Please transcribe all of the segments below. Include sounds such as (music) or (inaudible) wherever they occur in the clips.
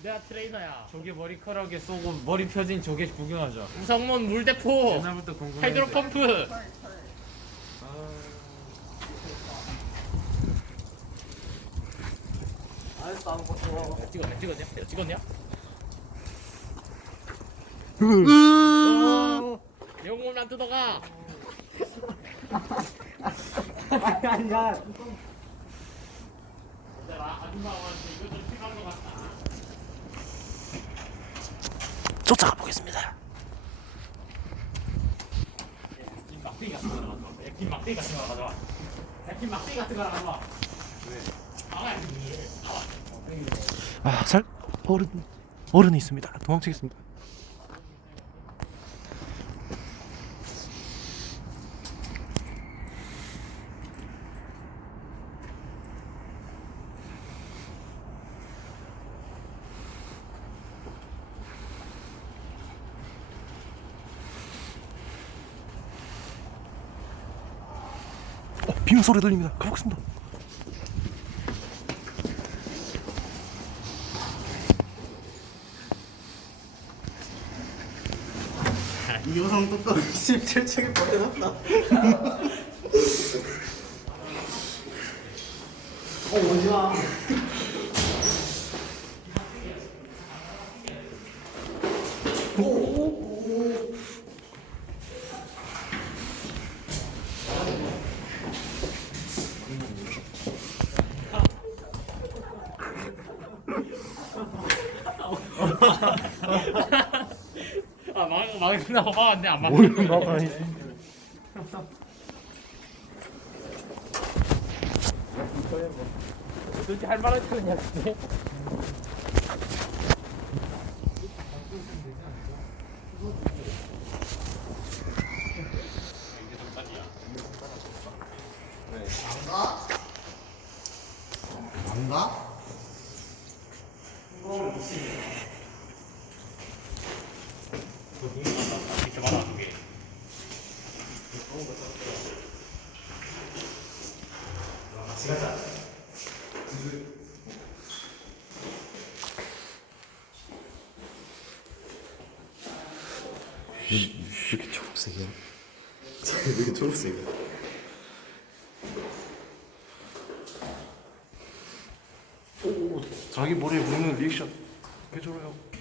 내가 트레이너야. 조개 머리카락에 쏘고 머리 펴진 조개 구경하자. 우성문 물대포. 옛날부터 궁금했는데. 하이드로 펌프. 알았어 아무것도 야, 찍었냐? 찍었냐? 안 뜯어가. 아니 아니야 내가 아줌마 왔는데 이거 좀 심한 것 같다. 쫓아가 보겠습니다 긴 막대기 같은 거 가져와. 야, 긴 막대기 같은 거 가져와. 야, 긴 막대기 같은 거 가져와. 왜? 나와 이 나와. 아살 어른 어른이 있습니다 도망치겠습니다 비명 소리 들립니다. 가보겠습니다. 이 여성 뚜껑 17층에 버려놨다. 어, 오지 마. 아, 막, 막나 막았네. 안 막았네. 뭘 막아. 도대체 할 말은 하느냐, 근데? 안 가? 두 개. 왜 이렇게 초록색이야? (laughs) 왜 이렇게 초록색이야? 오, 자기 머리에 묻는 리액션 해줘요.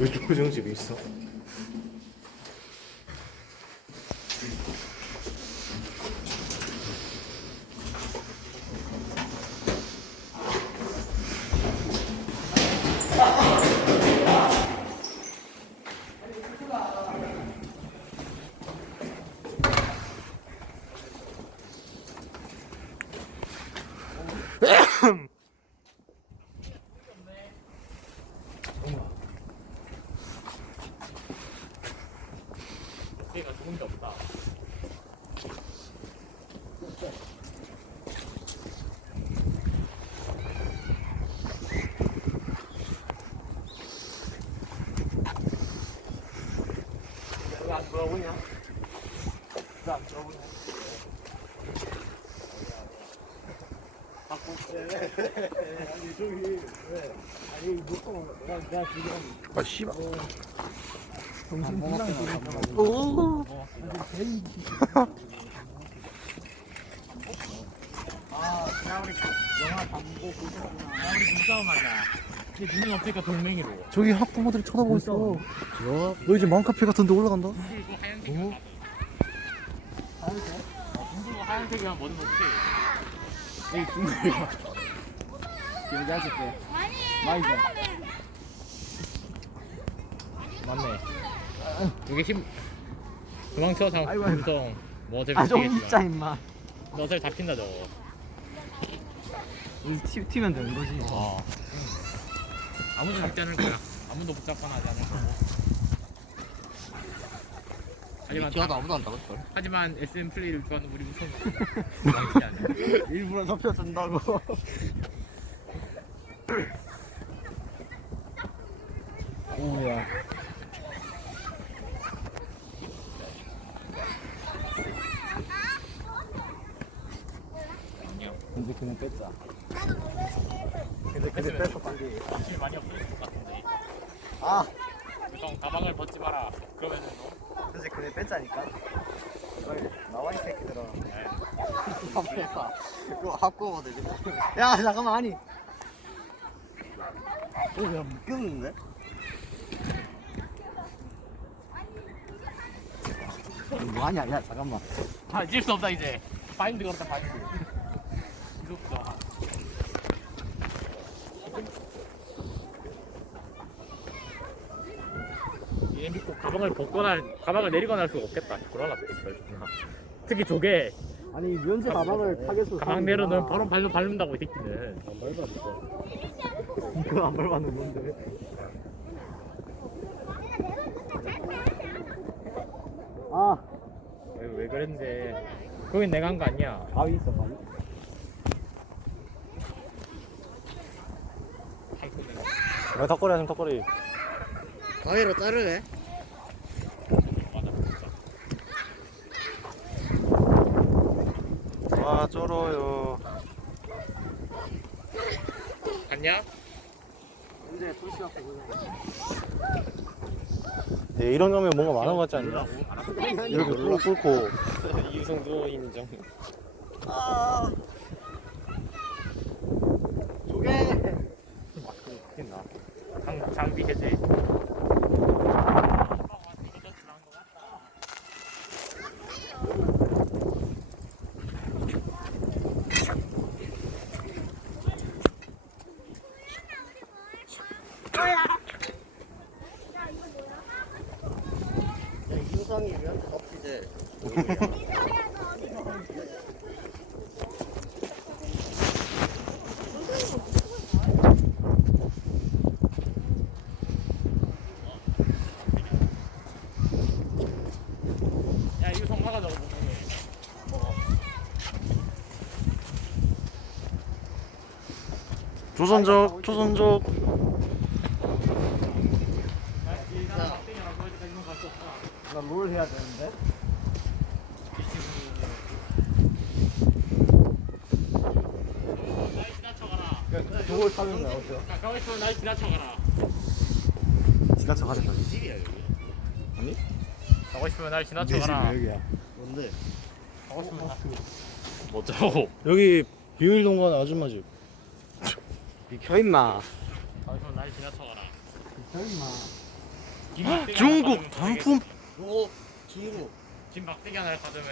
왜 조정집이 있어? (laughs) 걔가 좋은 게 없다. 왜 안 돌아오냐? 왜안 돌아오냐? 아니 저기 왜? 아니 못 내가 내가 지금 아 씨발 정신 분당 오 아, 야, 우리 영화 담고 보셨구나. 야, 우리 눈싸움 하자. 눈은 없으니까 동맹이로. 저기 학부모들이 쳐다보고 있어 너 이제 맘카페 같은 데 올라간다 이거 하얀색이야. 하얀색? 어, 공부가 하얀색이면 뭐든 못해. 여기 중국이야 여기 하실 때 마이저 맞네. 이게 힘. 도망쳐, 장 아이고, 아이고. 금성. 뭐 어차피 아좀. 입자 임마 너 어차피 다 핀다, 저거. 여기 튀, 튀면 되는 거지 어. 아무도 음. 잡지 않을 거야. 아무도 붙잡거나 하지 않을 거고. 하지만 기어도 아무도 안 잡을 걸. 하지만 SM 플레이를 좋아하는 우리 무서운 거야. (laughs) 일부러 덮여준다고. (laughs) 오야. 근데 그냥 뺐자. 근데 근데 뺐어 빨리. 관심이 많이 없을 것 같은데 아, 보통 가방을 벗지 마라 그러면은 너 근데 그냥 뺐자니까. 빨리 나와 이 새끼들아. 합했다. 그거 합고 되겠다. 야 잠깐만 아니. 어, 야 묶였는데? 뭐하냐? 야 잠깐만. 다 잊을 수 없다 이제 바인드 걸었다 바인드 무섭다 얘는 꼭 가방을 벗거나 가방을 내리거나 할 수가 없겠다. 그러나 특히 저게 아니 면제 가방을 타겟으로 가방 내려놓으면 바로 발로 밟는다고 이 새끼는. 이거 안 밟았는 건데. 아. 왜, 왜 그랬는데. 거긴 내가 한 거 아니야. 바위 있어 바위. 야 턱걸이 하자 턱걸이. 바위로 자르래? 맞아 진짜 와 쩔어요 갔냐? 근데 앞에 보자. 네, 이런 가면 뭔가 많은 것 같지 않냐? 이렇게 뚫고 뚫고 이성 누워 인정 아. 조개. 장, 장비 해제 야 유성이면 엎지제. 야 이거 저거 먹어 조선족 조선족 나롤 해야 되는데. 날 지나쳐가라 저걸 타면 나 어때? 가까이 있으면 날 지나쳐가라 지나쳐 가자 집이야 여기 아니? 가고 싶으면 날 지나쳐가라 여기야. 뭔데? 가고 싶으면 나 뭐자고 여기 비밀 동반 아줌마 집 비켜 임마. 가고 싶으면 날 지나쳐가라 비켜 임마. 중국 하나 단품 오 중국. 김 막대기 하나를 가져오면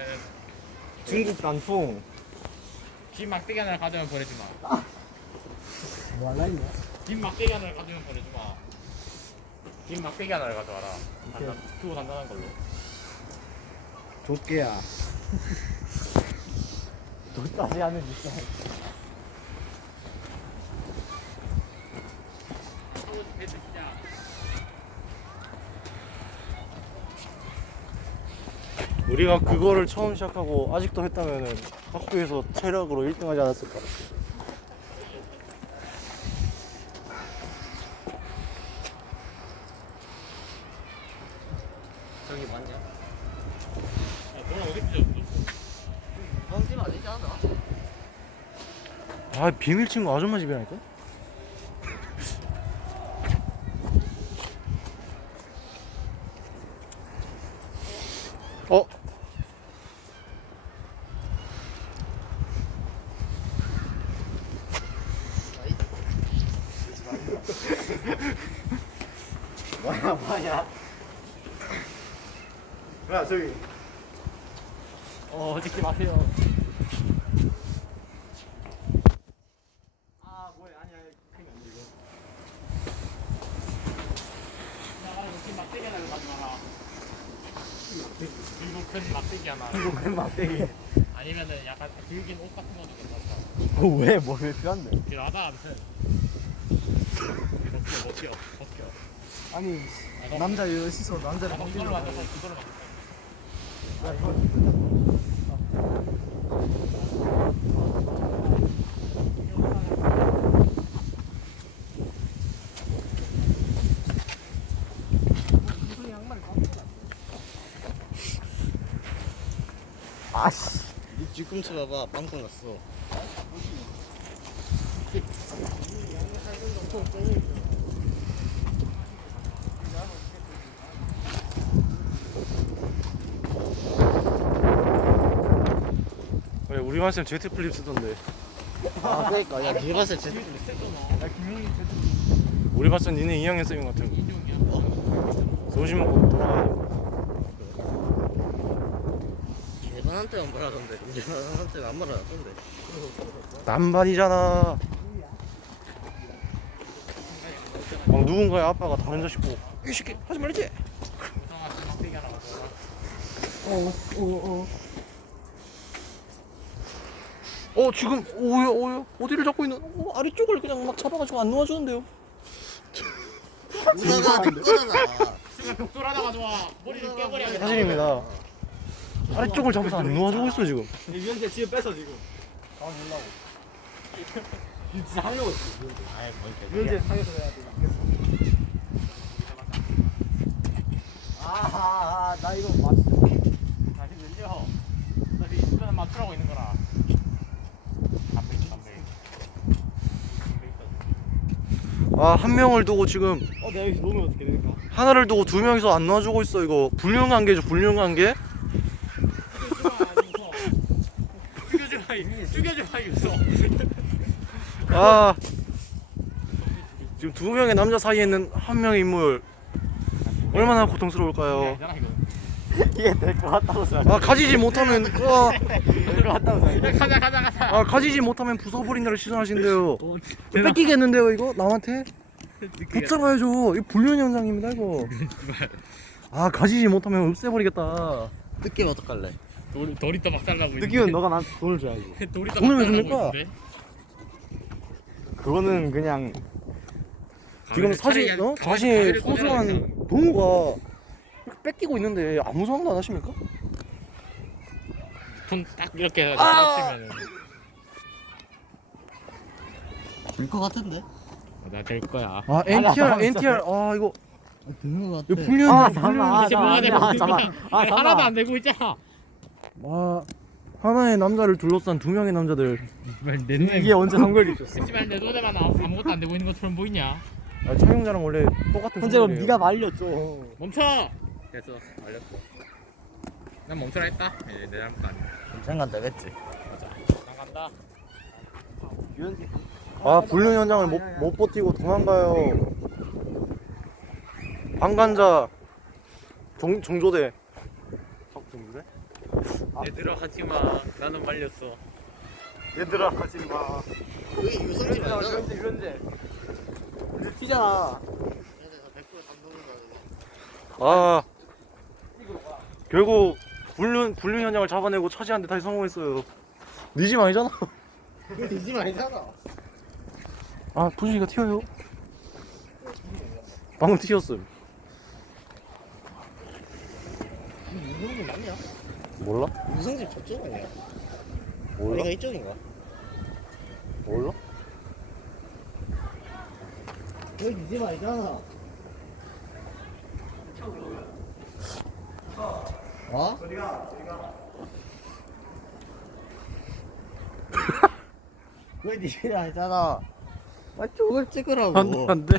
중국 단품 김 막대기 하나를 가져오면 보내지 마. 뭐 할라 했냐? 김 막대기 하나를 가져오면 보내지 마. 김 막대기 하나를 가져와라. 단단, 두고 단단한 걸로. 족개야. 너까지 하는 짓이야. 우리가 그거를 처음 시작하고 아직도 했다면은 학교에서 체력으로 1등 하지 않았을까 저기 맞냐? 야, 너는 어디 삐졌어? 방집 아니지 않아? 아 비밀 친구 아줌마 집이라니까? 어? 뭐야 뭐야? 야 저기 어, 찍지 마세요. 아 뭐야 아니야 하면 안 되고. 나가서 김 막대기 하나를 가져와라. 그리고 큰 막대기 하나. 이거 웬 막대기? 아니면은 약간 길긴 옷 같은 거도 괜찮다. 왜? 뭐왜 필요한데? 필요하다 아무튼. 벗겨, 벗겨, 벗겨. 아니 아, 너- 남자 여시서 남자를 아, 너 건드리면 그걸로 안 만들어, 돼. 그걸로 만들어. 아씨. 이 뒤꿈치 봐봐 빵빵 났어 우리 반쌤 제트 플립 쓰던데. 아 그러니까. 야 봤을 때 우리 반쌤 니네 2학년 쌤인 것 같은 거 점심 먹고 돌아가야 개반한테만 말하던데. 개반한테는 안 말하던데. 남반이잖아. 막 누군가의 아빠가 다른 자식 보고. 이 새끼 하지 말지? 우성아 긴 막대기 하나 가져와라 어 지금 오요 오요? 어디를 잡고 있는? 어, 아래쪽을 그냥 막 잡아가지고 안 놓아주는데요. 우사가? 네 거잖아 지금 벽돌 하나 가져와 머리를 깨버려야겠다 사실입니다. 아래쪽을 잡아서 안 놓아주고 있어 지금. 유현재 집에 뺏어 지금. 가만 놀라고. 진짜 하려고 했어. 아이 뭔 유현재 상에서 해야 돼. 아나 이거 맞 다시 늘려 다시 이거는 맞추라고 있는 거라 담배 있어, 담배 담배 있어. 아 한 명을 두고 지금 어 내가 여기서 놓으면 어떻게 됩니까? 하나를 두고 두 명이서 안 놔주고 있어 이거. 불륜 관계죠 불륜 관계. 죽여줘 이 죽여줘 이 유성 아. 지금 두 명의 남자 사이에 있는 한 명의 인물. 얼마나 고통스러울까요? 괜찮아 이게 될 것 같다고 생각. 아 가지지 못하면 아, 될것 같다고 생각. 야, 가자 가자 가자. 아 가지지 못하면 부숴버린다를 시전하신대요. 뺏기겠는데요 이거? 남한테? 붙잡아야죠 이거 불륜 현상입니다 이거. 아 가지지 못하면 없애버리겠다. 느낌 어떡할래? 돌, 돌이 또막 달라고 느낌은 너가 나한테 돈을 줘야지. (laughs) 돌이 또 돈을 막왜 줍니까? 그거는 그냥 지금 가위를 사실 어? 꽂아야 소중한 이렇게 뺏기고 있는데 아무 상황도 안 하십니까? 돈딱 이렇게 아! 치면은 될것 같은데 나될 거야 아 NTR NTR 아 이거 되는 것 이거 같아 불륜 아, 불륜 잠깐만. 이제 아, 뭐가 아, 되고 아, 있는 거야 잠깐만. 아, 잠깐만. 하나도 안 되고 있잖아 아 하나의 남자를 둘러싼 두 명의 남자들 내 눈에 이게 언제 선거리 있었어? 하지만 내 아무- 아무것도 안 되고 있는 것처럼 보이냐 아, 촬영자랑 원래 똑같은 현재 그럼 성별이에요. 네가 말렸죠. 멈춰 됐어 알렸어 난 멈춰라 했다. 이제 내 잘못 아니야 괜찮간 맞아. 난 간다. 아 불륜 현장을 못, 못 버티고 도망가요. 방관자 정, 정조대. 정조대? 얘들아 하지 마. 나는 말렸어. 얘들아 하지 마. 여기 유현재 아니잖아 유현재 유현재. 유현재 튀잖아. 아 결국 불륜 불륜 현장을 잡아내고 차지하는데 다시 성공했어요 네집 아니잖아 이집 아니잖아 아 분식이가 튀어요 방금 튀었음 유성집 아니야? 몰라? 유성집 저쪽 아니야? 몰라? 여기가 이쪽인가? 몰라? 여기 이집 아니잖아 어? (laughs) 왜네 집이 아니잖아. 아 쪽을 찍으라고? 안 돼 안 돼